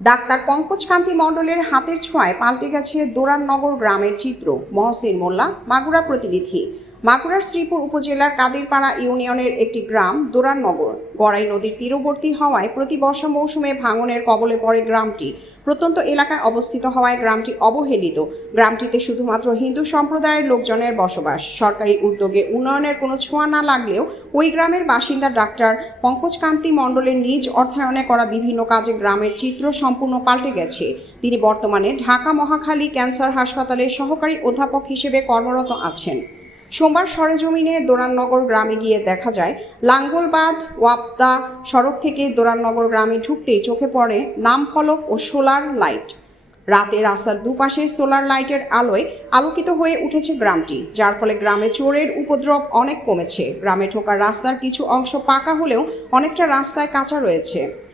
Doctor Pankaj কান্তি মণ্ডলের হাতের ছোঁয়ায় পাল্টে গেছে দোরাননগর গ্রামের চিত্র। মহসিন মোল্লা, মাগুরা প্রতিনিধি। মাগুরার শ্রীপুর উপজেলার কাদিরপাড়া ইউনিয়নের একটি গ্রাম, দোরাননগর। গড়াই নদীর তীরবর্তী হওয়ায় প্রতি বর্ষা মৌসুমে ভাঙনের কবলে পড়ে গ্রামটি। প্রত্যন্ত এলাকায় অবস্থিত হওয়ায় গ্রামটি অবহেলিত। গ্রামটিতে শুধুমাত্র হিন্দু সম্প্রদায়ের লোকজনের বসবাস। সরকারি উদ্যোগে উন্নয়নের কোনো ছোঁয়া না লাগলেও ওই গ্রামের বাসিন্দা ডাক্তার পঙ্কজ কান্তি মণ্ডলের নিজ অর্থায়নে করা বিভিন্ন কাজে গ্রামের চিত্র সম্পূর্ণ পাল্টে গেছে। তিনি বর্তমানে ঢাকা মহাখালী ক্যান্সার হাসপাতালের সহকারী অধ্যাপক হিসেবে কর্মরত আছেন। সোমবার সরেজমিনে দোরাননগর গ্রামে গিয়ে দেখা যায় লাঙ্গলবাদ ওয়াপদা সড়ক থেকে দোরাননগর গ্রামে ঢুকতেই চোখে পড়ে নামফলক ও সোলার লাইট। রাতে রাস্তার দুপাশে সোলার লাইটের আলোয় আলোকিত হয়ে উঠেছে গ্রামটি, যার ফলে গ্রামে চোরের উপদ্রব অনেক কমেছে। গ্রামে ঢোকার রাস্তার কিছু অংশ পাকা হলেও অনেকটা রাস্তায় কাঁচা রয়েছে।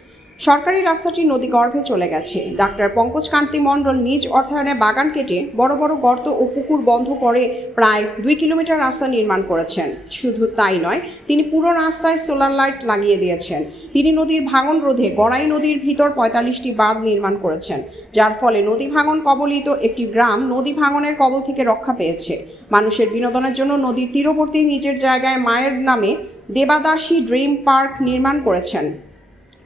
সরকারি রাস্তাটি নদী গর্ভে চলে গেছে। ডাক্তার পঙ্কজ কান্তি মণ্ডল নিজ অর্থায়নে বাগান কেটে বড় বড় গর্ত ও পুকুর বন্ধ করে প্রায় দুই কিলোমিটার রাস্তা নির্মাণ করেছেন। শুধু তাই নয়, তিনি পুরো রাস্তায় সোলার লাইট লাগিয়ে দিয়েছেন। তিনি নদীর ভাঙন রোধে গড়াই নদীর ভিতর পঁয়তাল্লিশটি বাঁধ নির্মাণ করেছেন, যার ফলে নদী ভাঙন কবলিত একটি গ্রাম নদী ভাঙনের কবল থেকে রক্ষা পেয়েছে। মানুষের বিনোদনের জন্য নদীর তীরবর্তী নিজের জায়গায় মায়ের নামে দেবাদাসী ড্রিম পার্ক নির্মাণ করেছেন।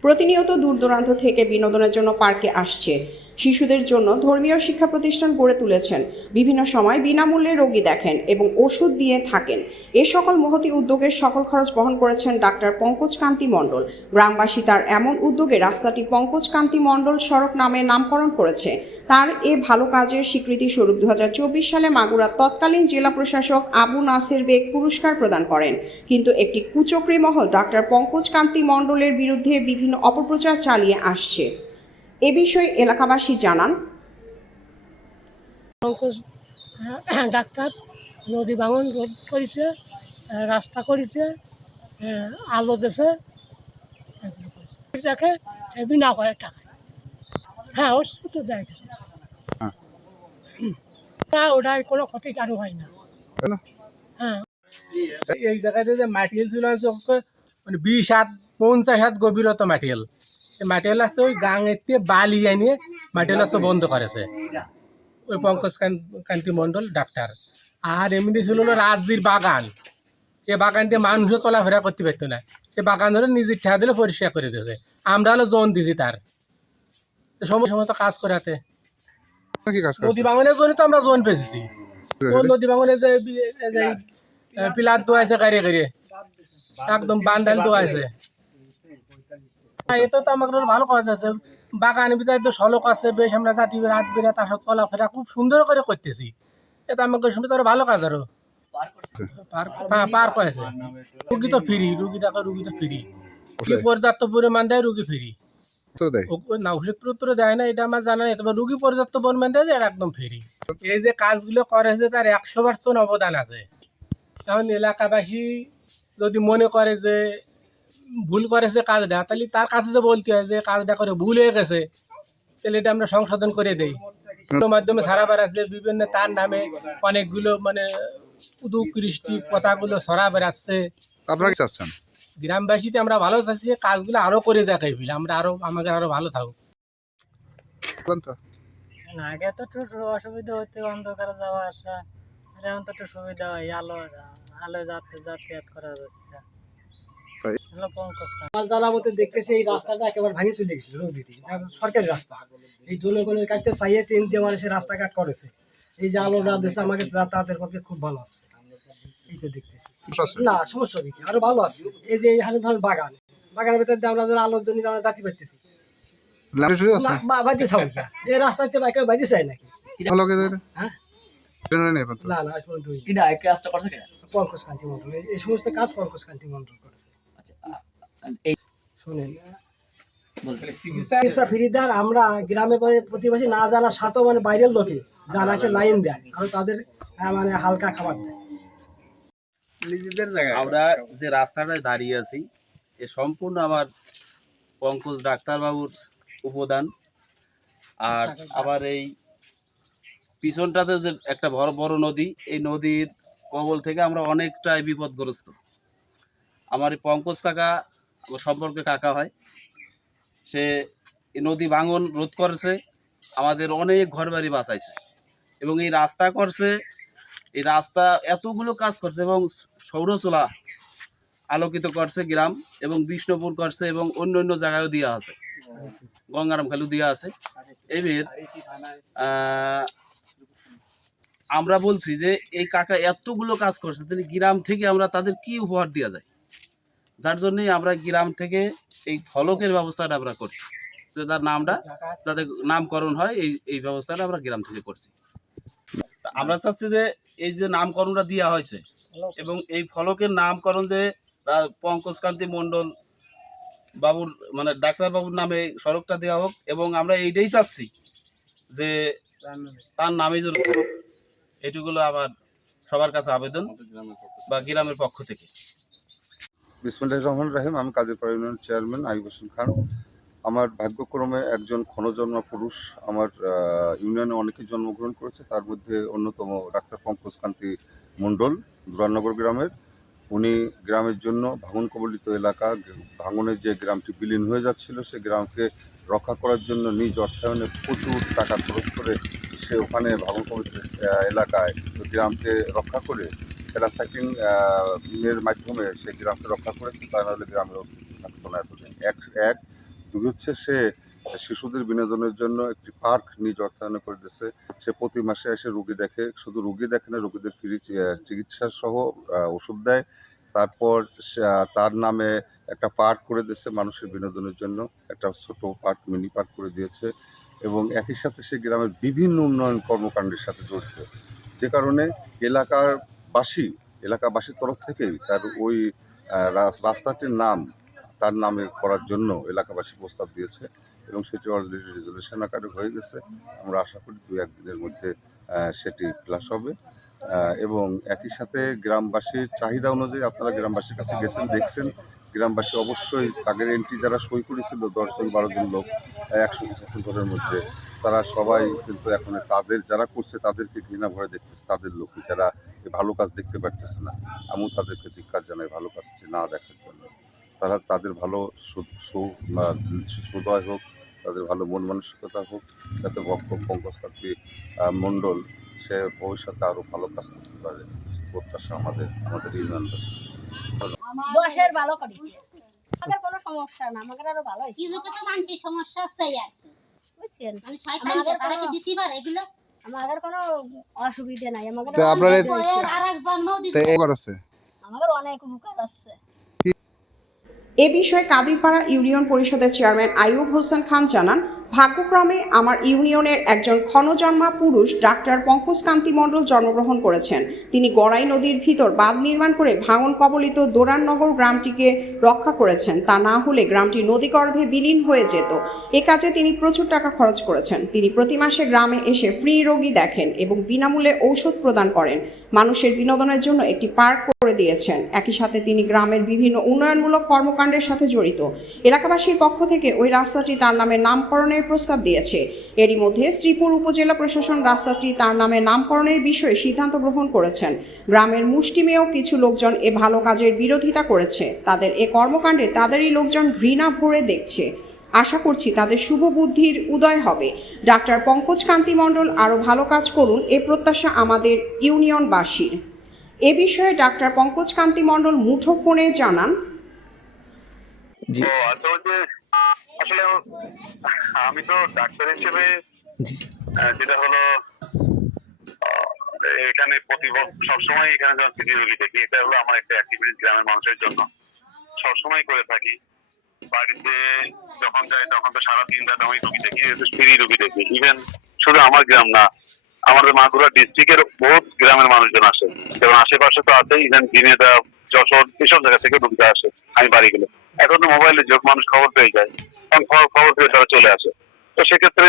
প্রতিনিয়ত দূর দূরান্ত থেকে বিনোদনের জন্য পার্কে আসছে। শিশুদের জন্য ধর্মীয় শিক্ষা প্রতিষ্ঠান গড়ে তুলেছেন। বিভিন্ন সময় বিনামূল্যে রোগী দেখেন এবং ওষুধ দিয়ে থাকেন। এ সকল মহতি উদ্যোগের সকল খরচ বহন করেছেন ডাক্তার পঙ্কজ কান্তি মণ্ডল। গ্রামবাসী তার এমন উদ্যোগে রাস্তাটি পঙ্কজ কান্তি মণ্ডল সড়ক নামে নামকরণ করেছে। তার এ ভালো কাজের স্বীকৃতি স্বরূপ দু হাজার চব্বিশ সালে মাগুরার তৎকালীন জেলা প্রশাসক আবু নাসের বেগ পুরস্কার প্রদান করেন। কিন্তু একটি কুচক্রী মহল ডাক্তার পঙ্কজ কান্তি মণ্ডলের বিরুদ্ধে বিভিন্ন অপপ্রচার চালিয়ে আসছে। এ বিষয়ে এলাকাবাসী জানান। ডাক্তার নদী ভাঙন রোধ করেছে রাস্তা করেছে আলো দেশে এটাকে বিনা করে টাকা। হ্যাঁ ওষুধ তো দেয়। হ্যাঁ। না ওটার কোনো ক্ষতি কারও হয় না। হ্যাঁ। এই জায়গাতে যে মাটিয়াল ছিল মানে বিশ হাত পঞ্চাশ হাত গভীরতা মাটিয়াল মাটিয়াল আছে ওই দিয়ে বালি এনে আছে বন্ধ করেছে। ওই পঙ্কজ কান্তি মণ্ডল ডাক্তার। আর এমনি ছিল হলো রাজ্যের বাগান। এ বাগান দিয়ে মানুষও চলাফেরা করতে পারতো না। সে বাগান ধরে নিজের ঠেয়া দিলে পরিষ্কার করে দিয়েছে। আমরা হলো জন দিছি তার সময় সময় তো কাজ করাতে। নদী ভাঙনের জন্য তো আমরা জন পেয়েছি। নদী ভাঙনে যে পিলার দোয়াইছে গাড়ি গাড়ি একদম বান্ডাল দোয়াইছে এটা তো আমাকে ভালো কাজ আছে। বাগানের ভিতরে তো সলক আছে বেশ আমরা জাতি রাত বেরা তার সাথে চলাফেরা খুব সুন্দর করে করতেছি। এটা আমাকে শুনে তো ভালো কাজ আরও। পার হ্যাঁ করেছে। রুগী তো ফ্রি রুগী দেখো রুগী তো ফ্রি। কি পর্যাপ্ত পরিমাণ দেয় রুগী ফ্রি। তো দেয়। ও- না ওষুধ দেয় না এটা আমার জানা নেই তবে রুগী পর্যাপ্ত পরিমাণ দেয় যে এটা একদম ফ্রি। এই যে কাজগুলো করে যে তার একশো পার্সেন্ট অবদান আছে। এখন এলাকাবাসী যদি মনে করে যে ভুল করেছে কাজটা তাহলে তার কাছে যে বলতে হয় যে কাজটা করে ভুল হয়ে গেছে তাহলে এটা আমরা সংশোধন করে দেই। মাধ্যমে সারা বেড়াচ্ছে বিভিন্ন তার নামে অনেকগুলো মানে উদু কৃষ্টি কথাগুলো সরা বেড়াচ্ছে। আপনারা কি চাচ্ছেন? গ্রামবাসীতে আমরা ভালো চাচ্ছি কাজগুলো আরও করে দেখাই ফেলে আমরা আরও আমাকে আরও ভালো থাকব আগে তো একটু অসুবিধা হতো অন্ধকারে যাওয়া আসা। এখন তো একটু সুবিধা হয় আলো আলো যাতে যাতায়াত করা যাচ্ছে। জ্বালাবতে দেখতেছে এই রাস্তাটা একেবারে ভাঙে চলে নদীতে সরকারি রাস্তা। এই জনগণের কাছ থেকে চাইয়ে চিনতে মানুষের রাস্তাঘাট করেছে। এই যে আলোটা দেশে আমাকে যাতায়াতের পক্ষে খুব ভালো আছে। এই তো দেখতেছি না সমস্যা কি? আরও ভালো আছে। এই যে এখানে ধরেন বাগান। বাগানের ভিতরে দিয়ে আমরা আলোর জন্য আমরা জাতি না বাইতে চাও এই রাস্তাতে বাইকে বাইতে চাই নাকি? ভালো করে হ্যাঁ? না না কাজটা করছে পঙ্কজ কান্তি মন্ডল। এই- এই সমস্ত কাজ পঙ্কজ কান্তি মন্ডল করেছে। এই শোনেন চিকিৎসা ফ্রি আর আমরা গ্রামে প্রতিবেশী না জানা সাথেও মানে বাইরের লোকে জানা সে লাইন দেয় আর তাদের আহ, মানে হালকা খাবার দেয়। নিজেদের আমরা যে রাস্তাটায় দাঁড়িয়ে আছি এ সম্পূর্ণ আমার পঙ্কজ ডাক্তারবাবুর উপদান। আর আবার এই পিছনটাতে যে একটা বড় বড় নদী এই নদীর কবল থেকে আমরা অনেকটাই বিপদগ্রস্ত। আমার এই পঙ্কজ কাকা আমার সম্পর্কে কাকা হয়। সে নদী ভাঙন রোধ করেছে, আমাদের অনেক ঘরবাড়ি বাঁচাইছে এবং এই রাস্তা করছে, এই রাস্তা এতগুলো কাজ করছে এবং সৌরচলা আলোকিত করছে গ্রাম এবং বিষ্ণুপুর করছে এবং অন্য অন্য জায়গায়ও দেওয়া আছে। গঙ্গারাম খালু দেওয়া আছে। এবার আমরা বলছি যে এই কাকা এতগুলো কাজ করছে, তিনি গ্রাম থেকে আমরা তাদের কি উপহার দেওয়া যায়? যার জন্যই আমরা গ্রাম থেকে এই ফলকের ব্যবস্থাটা আমরা করছি তার নামটা যাতে নামকরণ হয় এই এই ব্যবস্থাটা আমরা গ্রাম থেকে করছি আমরা চাচ্ছি যে এই যে নামকরণটা দেওয়া হয়েছে এবং এই ফলকের নামকরণ যে আহ, পঙ্কজ কান্তি মণ্ডল বাবুর মানে ডাক্তার বাবুর নামে সড়কটা দেওয়া হোক এবং আমরা এইটাই চাচ্ছি যে তার নামে যেন। এটুকুলো আমার সবার কাছে আবেদন বা গ্রামের পক্ষ থেকে বিসমুল্লাহ রহমান রাহিম, আমি কাজীপাড়া ইউনিয়ন চেয়ারম্যান আইব হোসেন খান। আমার ভাগ্যক্রমে একজন ক্ষণজন্মা পুরুষ, আমার ইউনিয়নে অনেকে জন্মগ্রহণ করেছে, তার মধ্যে অন্যতম ডাক্তার পঙ্কজ কান্তি মণ্ডল, দুরানগর গ্রামের। উনি গ্রামের জন্য ভাঙন কবলিত এলাকা ভাঙনের যে গ্রামটি বিলীন হয়ে যাচ্ছিল, সে গ্রামকে রক্ষা করার জন্য নিজ অর্থায়নে প্রচুর টাকা খরচ করে সে ওখানে ভাঙন কবলিত এলাকায় গ্রামকে রক্ষা করে প্যারাসাইটিং এর মাধ্যমে সে গ্রামকে রক্ষা করেছে, তা নাহলে গ্রামের অস্তিত্ব থাকতো না এতদিন। এক এক দুই হচ্ছে সে শিশুদের বিনোদনের জন্য একটি পার্ক নিজ অর্থায়নে করে দিয়েছে। সে প্রতি মাসে এসে রুগী দেখে, শুধু রুগী দেখে না, রুগীদের ফ্রি চিকিৎসা সহ ওষুধ দেয়। তারপর তার নামে একটা পার্ক করে দিয়েছে মানুষের বিনোদনের জন্য। একটা ছোট পার্ক মিনি পার্ক করে দিয়েছে। এবং একই সাথে সে গ্রামের বিভিন্ন উন্নয়ন কর্মকাণ্ডের সাথে জড়িত। যে কারণে এলাকার বাসী এলাকাবাসীর তরফ থেকেই তার ওই রাস্তাটির নাম, তার নামে করার জন্য এলাকাবাসী প্রস্তাব দিয়েছে এবং সেটি অলরেডি রেজলিউশন আকারে হয়ে গেছে। আমরা আশা করি দু, একদিনের মধ্যে সেটি প্লাস হবে। এবং একই সাথে গ্রামবাসীর চাহিদা অনুযায়ী আপনারা গ্রামবাসীর কাছে গেছেন, দেখছেন। গ্রামবাসী অবশ্যই তাদের এন্ট্রি যারা সই করেছিল দশজন বারোজন লোক একশো পঁচাত্তর ঘরের মধ্যে, তারা সবাই কিন্তু এখন তাদের, যারা করছে তাদেরকে ঘৃণা ভরে দেখতেছে, তাদের লোকই যারা এই ভালো কাজ দেখতে পারতেছে না। আমিও তাদেরকে ধিক্কার জানাই ভালো কাজটি না দেখার জন্য। তারা তাদের ভালো সু- সু- আহ, সুদয় হোক তাদের ভালো মন মানসিকতা হোক যাতে বক্ষ পঙ্কজ কান্তি মণ্ডল সে ভবিষ্যতে আরও ভালো কাজ করতে পারে। প্রত্যাশা আমাদের আমাদের ইউনিয়নবাসীর। দশের ভালো করেছে। আমাদের কোনো সমস্যা না আমাদের আরও ভালো হয়েছে। কিছু কিছু মানুষের সমস্যা আছে আর কি। বুঝছেন? মানে শয়তান আমাদের তারা কি দিতে পারে এগুলো? আমাদের কোনো অসুবিধা নাই আমাদের তো আপনারা আরেক অনেক আর এক জন্মও দিতে আছে। আমাদের অনেক উপকার আছে। এ বিষয়ে কাদিরপাড়া ইউনিয়ন পরিষদের চেয়ারম্যান আইয়ুব হোসেন খান জানান ভাগ্যক্রমে আমার ইউনিয়নের একজন ক্ষণজন্মা পুরুষ ডাক্তার পঙ্কজ কান্তি মণ্ডল জন্মগ্রহণ করেছেন। তিনি গড়াই নদীর ভিতর বাঁধ নির্মাণ করে ভাঙন কবলিত দোরাননগর গ্রামটিকে রক্ষা করেছেন। তা না হলে গ্রামটি নদীগর্ভে বিলীন হয়ে যেত। এ কাজে তিনি প্রচুর টাকা খরচ করেছেন। তিনি প্রতি মাসে গ্রামে এসে ফ্রি রোগী দেখেন এবং বিনামূল্যে ঔষধ প্রদান করেন। মানুষের বিনোদনের জন্য একটি পার্ক করে দিয়েছেন। একই সাথে তিনি গ্রামের বিভিন্ন উন্নয়নমূলক কর্মকাণ্ডের সাথে জড়িত। এলাকাবাসীর পক্ষ থেকে ওই রাস্তাটি তার নামে নামকরণের প্রস্তাব দিয়েছে। এরই মধ্যে শ্রীপুর উপজেলা প্রশাসন রাস্তাটি তার নামে নামকরণের বিষয়ে সিদ্ধান্ত গ্রহণ করেছেন। গ্রামের মুষ্টিমেয় কিছু লোকজন এ ভালো কাজের বিরোধিতা করেছে। তাদের এ কর্মকাণ্ডে তাদেরই লোকজন ঘৃণা ভরে দেখছে। আশা করছি তাদের শুভ বুদ্ধির উদয় হবে। ডাক্তার পঙ্কজ কান্তি মণ্ডল আরও ভালো কাজ করুন এ প্রত্যাশা আমাদের ইউনিয়নবাসীর। এ বিষয়ে ডাক্তার পঙ্কজ কান্তি মণ্ডল মুঠো ফোনে জানান আসলে আমি তো ডাক্তার হিসেবে যেটা হলো এখানে প্রতি সবসময় এখানে যখন রোগী দেখি এটা হলো আমার একটা অ্যাক্টিভিটি গ্রামের মানুষের জন্য। সবসময় করে থাকি। বাড়িতে যখন যাই তখন তো সারা দিন রাত আমি রুগী দেখি ফ্রি রুগী দেখি। ইভেন শুধু আমার গ্রাম না আমাদের মাগুরা ডিস্ট্রিক্টের বহুত গ্রামের মানুষজন আসে। যেমন আশেপাশে তো আছে ইভেন দিনেদা যশোর এসব জায়গা থেকে রুগীরা আসে। আমি বাড়ি গেলে। এখন তো মোবাইলে যোগ মানুষ খবর পেয়ে যায়। খবর পেয়ে তারা চলে আসে। তো সেক্ষেত্রে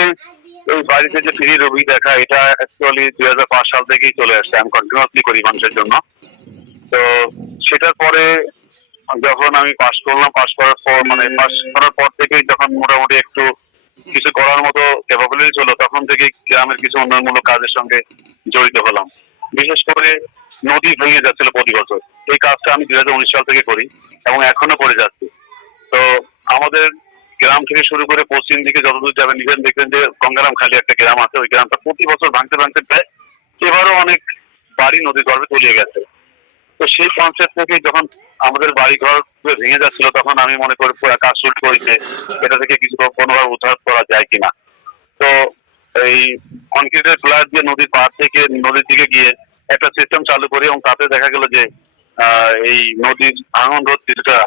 ওই বাড়িতে যে ফ্রি রোগী দেখা, এটা অ্যাকচুয়ালি দুই হাজার পাঁচ সাল থেকেই চলে আসছে, আমি কন্টিনিউসলি করি মানুষের জন্য। তো সেটার পরে যখন আমি পাস করলাম পাস করার পর মানে পাস করার পর থেকেই যখন মোটামুটি একটু কিছু করার মতো ক্যাপাবিলিটি ছিল, তখন থেকে গ্রামের কিছু উন্নয়নমূলক কাজের সঙ্গে জড়িত হলাম। বিশেষ করে নদী ভেঙে যাচ্ছিল প্রতি বছর। এই কাজটা আমি দুই হাজার উনিশ সাল থেকে করি এবং এখনও করে যাচ্ছি। তো আমাদের গ্রাম থেকে শুরু করে পশ্চিম দিকে যতদূর যাবেন নিজের দেখবেন যে গঙ্গারাম খালি একটা গ্রাম আছে, ওই গ্রামটা প্রতি বছর ভাঙতে ভাঙতে প্রায় এবারও অনেক বাড়ি নদীর গর্ভে তলিয়ে গেছে। তো সেই কনসেপ্ট থেকে যখন আমাদের বাড়ি ঘর ভেঙে যাচ্ছিল, তখন আমি মনে করি পুরো কাজ শুরু করেছে এটা থেকে কিছু কোনোভাবে উদ্ধার করা যায় কিনা। তো এই কনক্রিটের প্লার দিয়ে নদীর পাড় থেকে নদীর দিকে গিয়ে একটা সিস্টেম চালু করি এবং তাতে দেখা গেল যে এই নদীর ভাঙন রোধ কিছুটা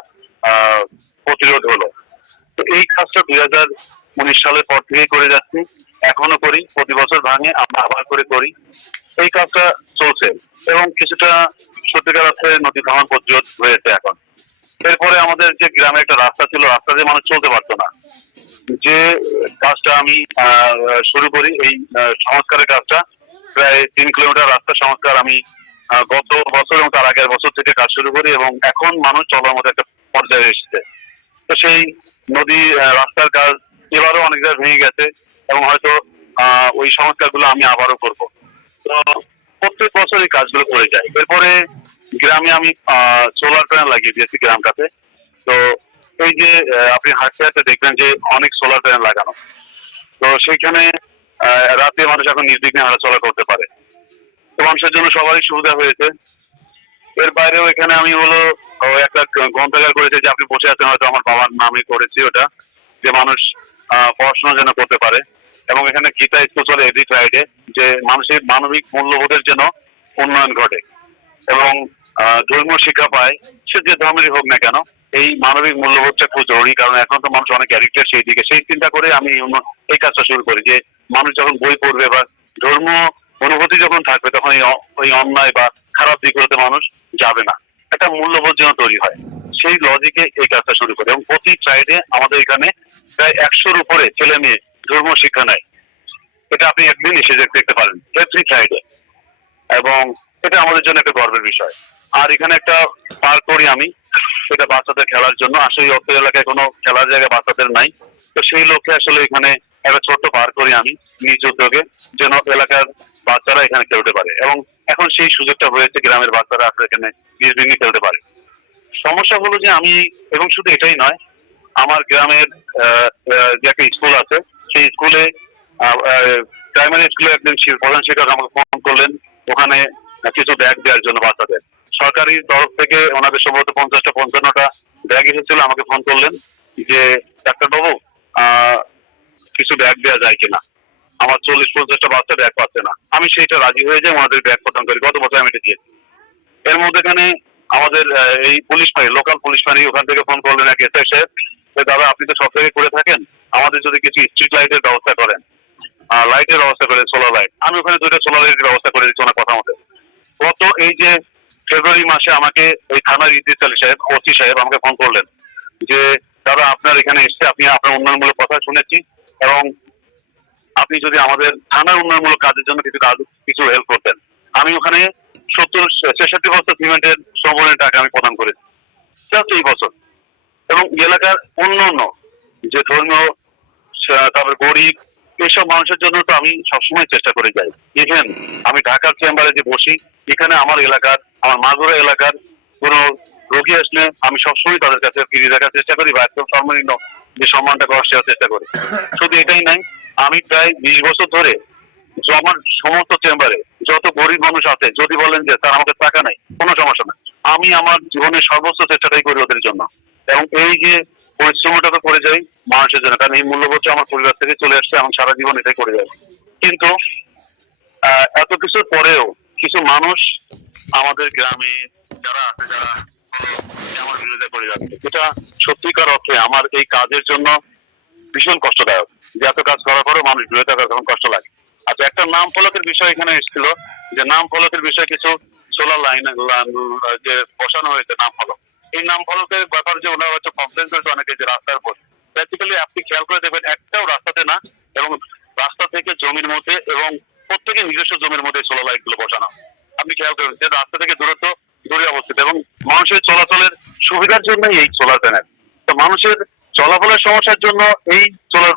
প্রতিরোধ হলো। তো এই কাজটা দুই হাজার উনিশ সালের পর থেকেই করে যাচ্ছি। এখনও করি, প্রতি বছর ভাঙে, আমরা আবার করে করি। এই কাজটা চলছে এবং কিছুটা সত্যিকার অর্থে নদী ভাঙন প্রতিরোধ হয়েছে এখন। এরপরে আমাদের যে গ্রামে একটা রাস্তা ছিল, রাস্তা দিয়ে মানুষ চলতে পারতো না। যে কাজটা আমি শুরু করি, এই সংস্কারের কাজটা, প্রায় তিন কিলোমিটার রাস্তা সংস্কার আমি গত বছর এবং তার আগের বছর থেকে কাজ শুরু করি এবং এখন মানুষ চলার মতো একটা পর্যায়ে এসেছে। তো সেই নদী রাস্তার কাজ এবারও অনেক জায়গায় ভেঙে গেছে এবং হয়তো ওই সংস্কারগুলো আমি আবারও করব। তো প্রত্যেক বছর এই কাজগুলো করে যায়। এরপরে গ্রামে আমি সোলার প্যানেল লাগিয়ে দিয়েছি গ্রামটাতে। তো এই যে আপনি হাঁটতে হাঁটতে দেখবেন যে অনেক সোলার প্যানেল লাগানো। তো সেইখানে আহ, রাতে মানুষ এখন নির্বিঘ্নে হাঁটাচলা করতে পারে। তো মানুষের জন্য সবারই সুবিধা হয়েছে। এর বাইরেও এখানে আমি হলো একটা গ্রন্থাগার করেছি যে আপনি বসে আছেন, হয়তো আমার বাবার নামে করেছি ওটা, যে মানুষ পড়াশোনা যেন করতে পারে। এবং এখানে গীতা স্কুল চলে এভরি ফ্রাইডে, যে মানুষের মানবিক মূল্যবোধের যেন উন্নয়ন ঘটে। এবং ধর্মীয় শিক্ষা পায়, সে যে ধর্মেরই হোক না কেন, এই মানবিক মূল্যবোধটা খুব জরুরি, কারণ এখন তো মানুষ অনেক অ্যাডিক্টেড সেই দিকে। সেই চিন্তা করে আমি এই কাজটা শুরু করি, যে মানুষ যখন বই পড়বে বা ধর্ম অনুভূতি যখন থাকবে, তখন এই অন্যায় বা খারাপ দিকগুলোতে মানুষ যাবে না। একটা মূল্যবোধ যেন তৈরি হয়। সেই লজিকে এই কাজটা শুরু করে। এবং প্রতি ফ্রাইডে আমাদের এখানে প্রায় একশোর উপরে ছেলে মেয়ে ধর্ম শিক্ষা নেয়। এটা আপনি একদিন এসে দেখ- দেখতে পারেন এভরি ফ্রাইডে এবং এটা আমাদের জন্য একটা গর্বের বিষয়। আর এখানে একটা পার্ক করি আমি, সেটা বাচ্চাদের খেলার জন্য। আসলে অর্থ এলাকায় কোনো খেলার জায়গা বাচ্চাদের নাই। তো সেই লক্ষ্যে আসলে এখানে একটা ছোট্ট পার্ক করি আমি নিজ উদ্যোগে, যেন এলাকার বাচ্চারা এখানে খেলতে পারে। এবং এখন সেই সুযোগটা হয়েছে, গ্রামের বাচ্চারা আসলে এখানে নির্বিঘ্নে খেলতে পারে। সমস্যা হলো যে আমি, এবং শুধু এটাই নয়, আমার গ্রামের যে একটা স্কুল আছে, সেই স্কুলে প্রাইমারি স্কুলে একজন শি- প্রধান শিক্ষক আমাকে ফোন করলেন, ওখানে কিছু ব্যাগ দেওয়ার জন্য বাচ্চাদের। সরকারি তরফ থেকে ওনাদের সম্ভবত পঞ্চাশটা, পঞ্চান্নটা ব্যাগ এসেছিল, আমাকে ফোন করলেন যে, ডাক্তারবাবু কিছু ব্যাগ দেওয়া যায় কিনা? আমার চল্লিশ, পঞ্চাশটা বাচ্চা ব্যাগ পাচ্ছে না। আমি সেইটা রাজি হয়ে যাই, ওনাদের ব্যাগ প্রদান করি। গত বছর আমি এটা দিয়েছি। এর মধ্যেখানে আমাদের এই পুলিশ ফাঁড়ি লোকাল পুলিশ ফাঁড়ি ওখান থেকে ফোন করলেন এক এসআই সাহেব। দাদা, আপনি তো সব করে থাকেন। আমাদের যদি কিছু স্ট্রিট লাইটের ব্যবস্থা করেন লাইটের ব্যবস্থা করেন সোলার লাইট আমি ওখানে দুইটা সোলার লাইটের ব্যবস্থা করে দিচ্ছি ওনার কথা মতো। গত এই যে ফেব্রুয়ারি মাসে আমাকে এই থানার আলী সাহেব, ওসি সাহেব আমাকে ফোন করলেন যে, দাদা, আপনার এখানে এসছে, আপনি আপনার উন্নয়নমূলক কথা শুনেছি। এবং আপনি যদি আমাদের থানার উন্নয়নমূলক কাজের জন্য কিছু কাজ, কিছু হেল্প করতেন, আমি ওখানে সত্তর ছেষট্টি বছর সিমেন্টের শ্রবণের টাকা আমি প্রদান করেছি জাস্ট এই বছর। এবং এলাকার অন্য অন্য যে ধর্মীয় তারপর গরিব এইসব মানুষের জন্য তো আমি সবসময় চেষ্টা করে যাই। ইভেন আমি ঢাকার চেম্বারে যে বসি, এখানে আমার এলাকার, আমার মাগুরা এলাকার কোনো রোগী আসলে আমি সবসময় তাদের কাছে ফিরিয়ে রাখার চেষ্টা করি বা একদম সর্বনিম্ন যে সম্মানটা করার সেটার চেষ্টা করি। শুধু এটাই নাই আমি প্রায় বিশ বছর ধরে আমার সমস্ত চেম্বারে যত গরিব মানুষ আছে, যদি বলেন যে তার আমাকে টাকা নাই কোনো সমস্যা নাই। আমি আমার জীবনের সর্বোচ্চ চেষ্টাটাই করি ওদের জন্য। এবং এই যে পরিশ্রমটা তো করে যাই মানুষের জন্য, কারণ এই মূল্যবোধ আমার পরিবার থেকে চলে আসছে, আমি সারা জীবন এটাই করে যাই। কিন্তু এত কিছুর পরেও কিছু মানুষ আমাদের গ্রামে যারা আছে, যারা আমার বিরোধিতা করে যাচ্ছে। এটা সত্যিকার অর্থে আমার এই কাজের জন্য ভীষণ কষ্টদায়ক। যে এত কাজ করার পরেও মানুষ বিরোধিতা করে তখন কষ্ট লাগে। আচ্ছা একটা নাম ফলকের বিষয় এখানে এসেছিল। যে নাম ফলকের বিষয়ে কিছু সোলার লাইন যে বসানো হয়েছে নাম ফলক। এই নাম ফলকের ব্যাপারে যে ওনারা হচ্ছে কমপ্লেন করেছে অনেকে যে রাস্তার উপর। প্র্যাকটিক্যালি আপনি খেয়াল করে দেখবেন, একটাও রাস্তাতে না, এবং রাস্তা থেকে জমির মধ্যে এবং প্রত্যেকের নিজস্ব জমির মধ্যে সোলার লাইটগুলো বসানো। আপনি খেয়াল করবেন যে রাস্তা থেকে দূরত্ব দূরে অবস্থিত এবং মানুষের চলাচলের সুবিধার জন্যই এই সোলার প্যানেল তো মানুষের চলাফলের সমস্যার জন্য এই সোলার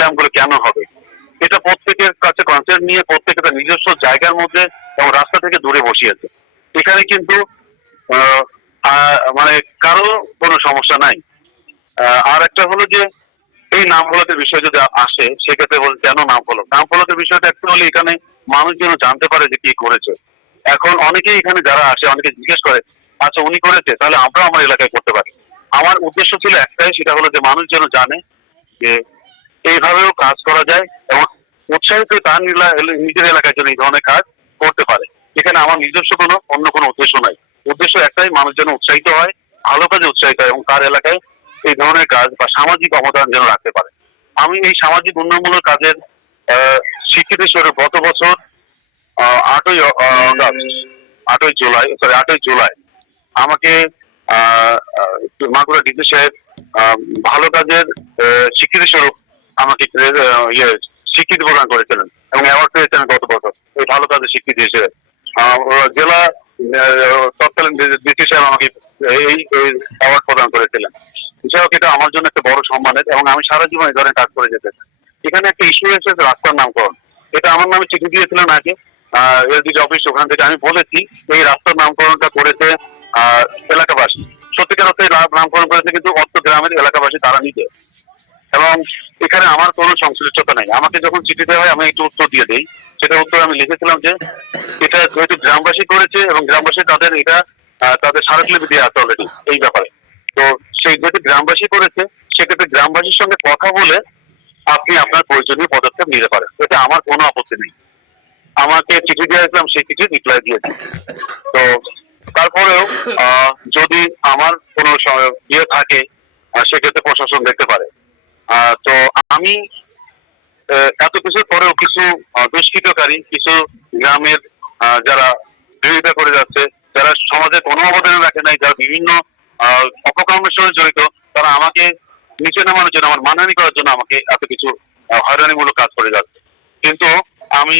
ল্যাম্পগুলো কেন হবে? এটা প্রত্যেকের কাছে কনসেপ্ট নিয়ে প্রত্যেকে তার নিজস্ব জায়গার মধ্যে এবং রাস্তা থেকে দূরে বসিয়েছে। এখানে কিন্তু মানে কারও কোনো সমস্যা নাই। আর একটা হলো যে, এই নাম ফলকের বিষয় যদি আসে, সেক্ষেত্রে বলছে কেন নাম ফলক নাম ফলকের বিষয়টা একটু হলে এখানে মানুষ যেন জানতে পারে যে কি করেছে। এখন অনেকেই এখানে যারা আসে, অনেকে জিজ্ঞেস করে আচ্ছা উনি করেছে, তাহলে আমরাও আমার এলাকায় করতে পারি। আমার উদ্দেশ্য ছিল একটাই, সেটা হলো যে মানুষ যেন জানে যে এইভাবেও কাজ করা যায় এবং উৎসাহিত তার নিজের এলাকায় যেন এই ধরনের কাজ করতে পারে। এখানে আমার নিজস্ব কোনো, অন্য কোনো উদ্দেশ্য নাই। উদ্দেশ্য একটাই, মানুষ যেন উৎসাহিত হয়, ভালো কাজে উৎসাহিত হয় এবং তার এলাকায় এই ধরনের কাজ বা সামাজিক অবদান যেন রাখতে পারে। আমি এই সামাজিক উন্নয়নমূলক কাজের স্বীকৃতি স্বরূপ গত বছর আটই অ- আহ, আগস্ট আটই জুলাই সরি আটই জুলাই। আমাকে মাগুরা ডিসি সাহেব ভালো কাজের স্বীকৃতি স্বরূপ আমাকে ইয়ে স্বীকৃতি প্রদান করেছিলেন এবং অ্যাওয়ার্ড পেয়েছেন গত বছর এই ভালো কাজের স্বীকৃতি হিসেবে। জেলা তৎকালীন ডিসি সাহেব আমাকে এই অ্যাওয়ার্ড প্রদান করেছিলেন। হোক এটা আমার জন্য একটা বড় সম্মানের এবং আমি সারা জীবন এই ধরনের কাজ করে যেতে এখানে একটা ইস্যু এসেছে রাস্তার নামকরণ। এটা আমার নামে চিঠি দিয়েছিলেন আগে। এলডিজি অফিস ওখান থেকে আমি বলেছি, এই রাস্তার নামকরণটা করেছে এলাকাবাসী। সত্যিকার অর্থে নামকরণ করেছে কিন্তু অর্থ গ্রামের এলাকাবাসী তারা নিজে এবং এখানে আমার কোনো সংশ্লিষ্টতা নেই। আমাকে যখন চিঠি দেওয়া হয়, আমি একটু উত্তর দিয়ে দিই। সেটা উত্তর আমি লিখেছিলাম যে, এটা যেহেতু গ্রামবাসী করেছে, এবং গ্রামবাসী তাদের এটা তাদের স্মারকলিপি দেওয়া আছে অলরেডি এই ব্যাপারে। তো সেই যেহেতু গ্রামবাসী করেছে, সেক্ষেত্রে গ্রামবাসীর সঙ্গে কথা বলে আপনি আপনার প্রয়োজনীয় পদক্ষেপ নিতে পারেন। এতে আমার কোনো আপত্তি নেই। আমাকে চিঠি দিয়েছিলাম, সেই চিঠি রিপ্লাই দিয়েছি। তো তারপরেও যদি আমার কোনো ইয়ে থাকে সেক্ষেত্রে প্রশাসন দেখতে পারে। তো আমি এত কিছুর পরেও কিছু দুষ্কৃতকারী, কিছু গ্রামের যারা বিরোধিতা করে যাচ্ছে, যারা সমাজে কোনো অবদান রাখে নাই, যারা বিভিন্ন অপকর্মের সঙ্গে জড়িত, তারা আমাকে নিচে নামানোর জন্য, আমার মানহানি করার জন্য আমাকে এত কিছু হয়রানিমূলক কাজ করে যাচ্ছে। কিন্তু আমি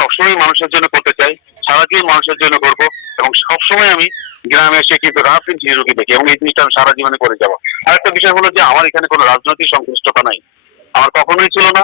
সবসময় মানুষের জন্য করতে চাই সারা জীবন মানুষের জন্য করব এবং সবসময় আমি গ্রামে এসে কিন্তু রাজনীতি রুখে দেখি এবং এই জিনিসটা আমি সারা জীবনে করে যাব। আর একটা বিষয় হলো যে আমার এখানে কোনো রাজনৈতিক সংশ্লিষ্টতা নাই। আমার কখনোই ছিল না।